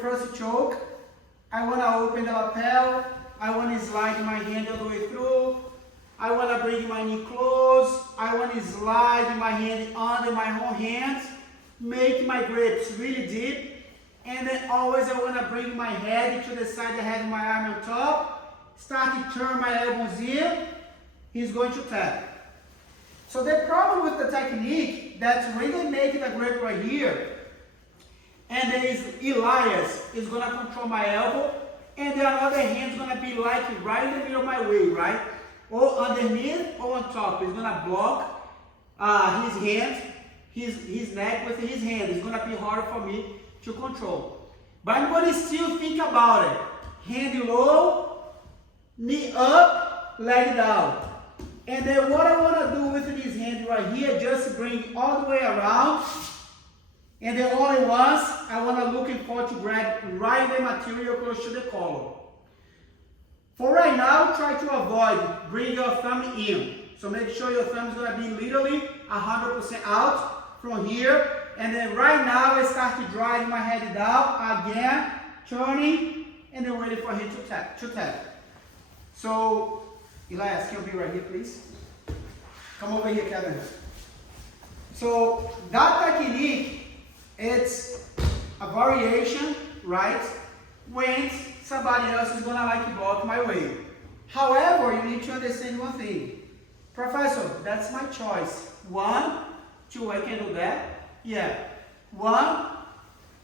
first choke. I want to open the lapel. I want to slide my hand all the way through. I want to bring my knee close. I want to slide my hand under my own hands. Make my grips really deep. And then always I want to bring my head to the side. I have my arm on top. Start to turn my elbows in. He's going to tap. So the problem with the technique, that's when they make the grip right here, and there is Elias is going to control my elbow, and the other hand is going to be like right in the middle of my way, right? Or underneath or on top. He's going to block his hand, his neck with his hand. It's going to be hard for me to control. But I'm going to still think about it. Hand low, knee up, leg down. And then what I want to do with this hand right here, just bring all the way around. And then all at once, I want to looking for to grab right the material close to the collar. For right now, try to avoid bring your thumb in. So make sure your thumb is going to be literally 100% out from here. And then right now, I start to drive my head down again, turning, and then waiting for him to tap. So, Elias, can you be right here, please? Come over here, Kevin. So that technique, it's a variation, right? When somebody else is gonna like block my way. However, you need to understand one thing. Professor, that's my choice. 1, 2, I can do that. Yeah. 1,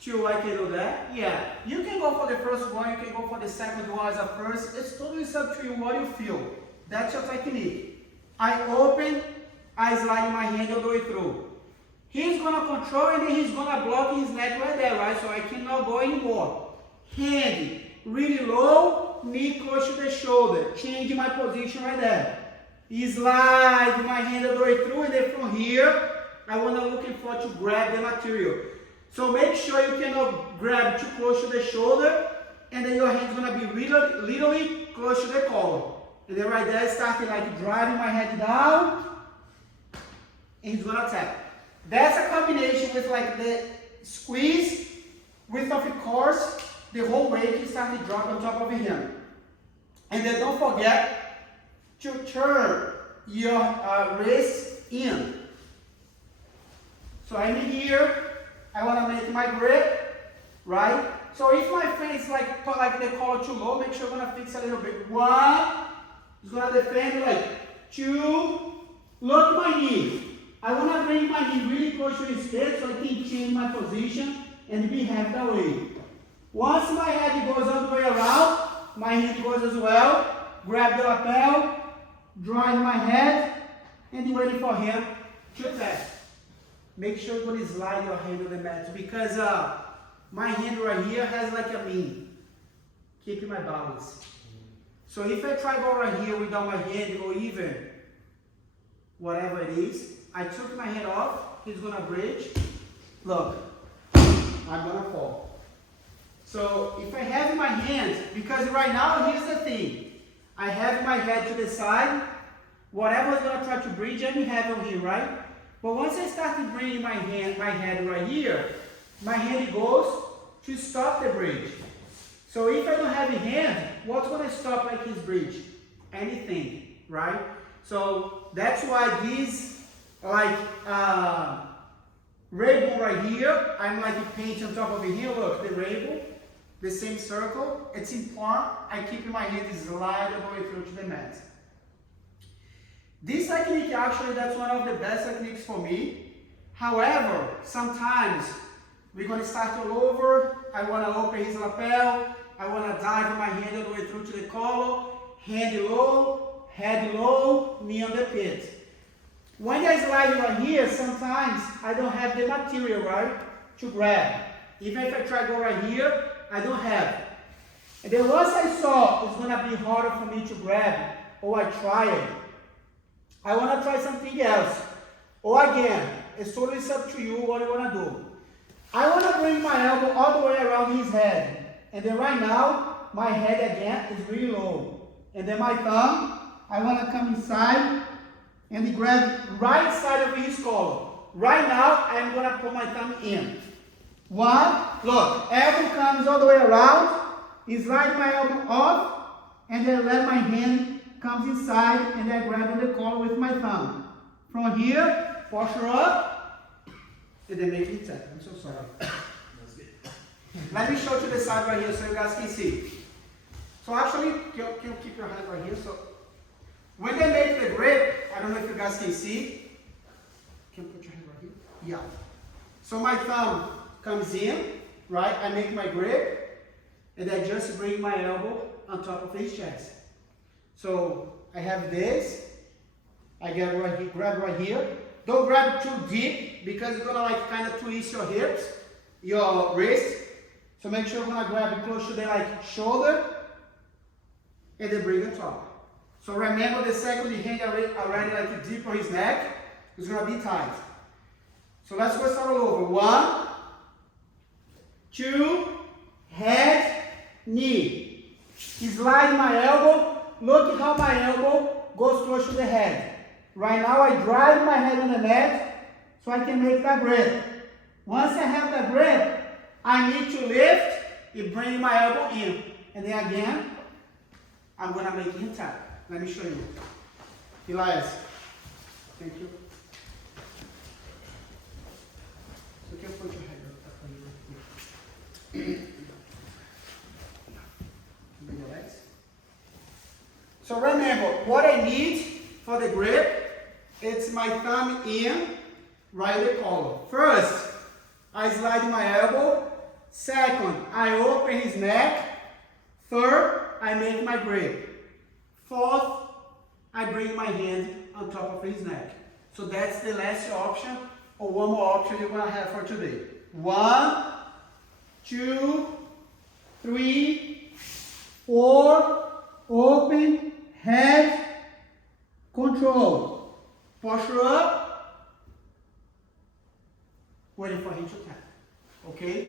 2, I can do that. Yeah. You can go for the first one, you can go for the second one as a first. It's totally up to you what you feel. That's your technique. I open, I slide my hand all the way through. He's going to control and then he's going to block his neck right there, right? So I cannot go anymore. Hand really low, knee close to the shoulder. Change my position right there. Slide my hand all the way through, and then from here, I want to looking for to grab the material. So make sure you cannot grab too close to the shoulder, and then your hand is going to be literally close to the collar. And then right there, starting like driving my head down, and he's going to tap. That's a combination with like the squeeze, with of course, the whole weight is starting to drop on top of him. And then don't forget to turn your wrist in. So I'm here, I want to make my grip, right? So if my friend is like the collar too low, make sure I'm going to fix a little bit. 1, he's going to defend like 2, look my knee. I want to bring my knee really close to his head so I can change my position and be half that way. Once my head goes all the way around, my hand goes as well. Grab the lapel, drive my head, and waiting for him to tap. Make sure you slide your hand on the mat because my hand right here has like a mean, keeping my balance. So if I try go right here without my hand or even whatever it is, I took my hand off, he's gonna bridge. Look, I'm gonna fall. So if I have my hand, because right now here's the thing, I have my head to the side, whatever is gonna try to bridge, I'm heavy on here, right? But once I start to bring my head right here, my hand goes to stop the bridge. So if I don't have a hand, what's gonna stop like his bridge? Anything, right? So that's why these like rainbow right here, I'm like paint on top of it here, look, the rainbow, the same circle, it's important, I keep my hand slide all the way through to the mat. This technique actually, that's one of the best techniques for me. However, sometimes we're going to start all over, I want to open his lapel, I want to dive my hand all the way through to the collar, hand low, head low, knee on the pit. When I slide right here, sometimes I don't have the material, right, to grab. Even if I try to go right here, I don't have. And then once I saw it's going to be harder for me to grab, or I try it, I want to try something else. Or again, it's totally up to you what you want to do. I want to bring my elbow all the way around his head. And then right now, my head again is really low. And then my thumb, I want to come inside and grab right side of his collar. Right now, I'm going to put my thumb in. 1, look, elbow comes all the way around, slide my elbow off, and then let my hand comes inside, and then grab on the collar with my thumb. From here, posture up, and then make it tap. I'm so sorry. Let me show to the side right here so you guys can see. So actually, can you keep your hand right here? So when they make the grip, I don't know if you guys can see. Can you put your hand right here? Yeah. So my thumb comes in, right? I make my grip, and I just bring my elbow on top of his chest. So I have this. I get right here, grab right here. Don't grab too deep because it's gonna like kind of twist your hips, your wrist. So make sure you're gonna grab it close to the like shoulder, and then bring it top. So remember the second you hand already like deep on his neck, it's gonna be tight. So let's go start all over. 1, 2, head, knee. Slide my elbow. Look how my elbow goes close to the head. Right now I drive my head on the mat so I can make that grip. Once I have that grip, I need to lift and bring my elbow in. And then again, I'm going to make him tap. Let me show you. Elias, thank you. So can you put your head up here? Your legs. So remember, what I need for the grip, it's my thumb in, right the collar. First, I slide my elbow. Second, I open his neck. Third, I make my grip. Fourth, I bring my hand on top of his neck. So that's the last option, or one more option you're gonna have for today. 1, 2, 3, 4, open, head, control. Posture up, waiting for him to tap. Okay?